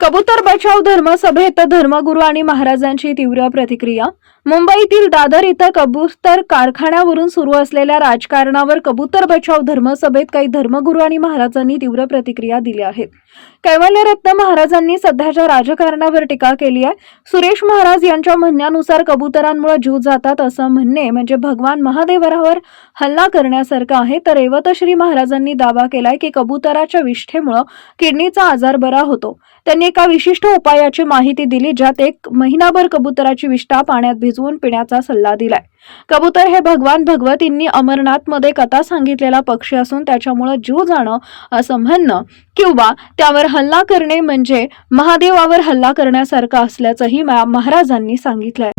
कबूतर बचाव धर्मसभेत धर्मगुरू आणि महाराजांची तीव्र प्रतिक्रिया. मुंबईतील दादर इथं कबूतर कारखान्यावरून सुरू असलेल्या राजकारणावर कबूतर बचाव धर्मसभेत काही धर्मगुरू आणि महाराजांनी तीव्र प्रतिक्रिया दिल्या आहेत. कैवल्यरत्न महाराजांनी सध्याच्या राजकारणावर टीका केली आहे. सुरेश महाराज यांच्या म्हणण्यानुसार कबुतरांमुळे जीव जातात असं म्हणणे म्हणजे भगवान महादेवरावर हल्ला करण्यासारखं आहे. तर रेवतश्री महाराजांनी दावा केलाय की कबुतराच्या विष्ठेमुळं किडनीचा आजार बरा होतो. त्यांनी एका विशिष्ट उपायाची माहिती दिली ज्यात एक महिनाभर कबुतराची विष्ठा पाण्यात भिजवून पिण्याचा सल्ला दिलाय. कबूतर हे भगवान भगवतींनी अमरनाथमध्ये कथा सांगितलेला पक्षी असून त्याच्यामुळं जीव जाणं असं म्हणणं किंवा त्यावर हल्ला करणे म्हणजे महादेवावर हल्ला करण्यासारखं असल्याचंही महाराजांनी सांगितलंय.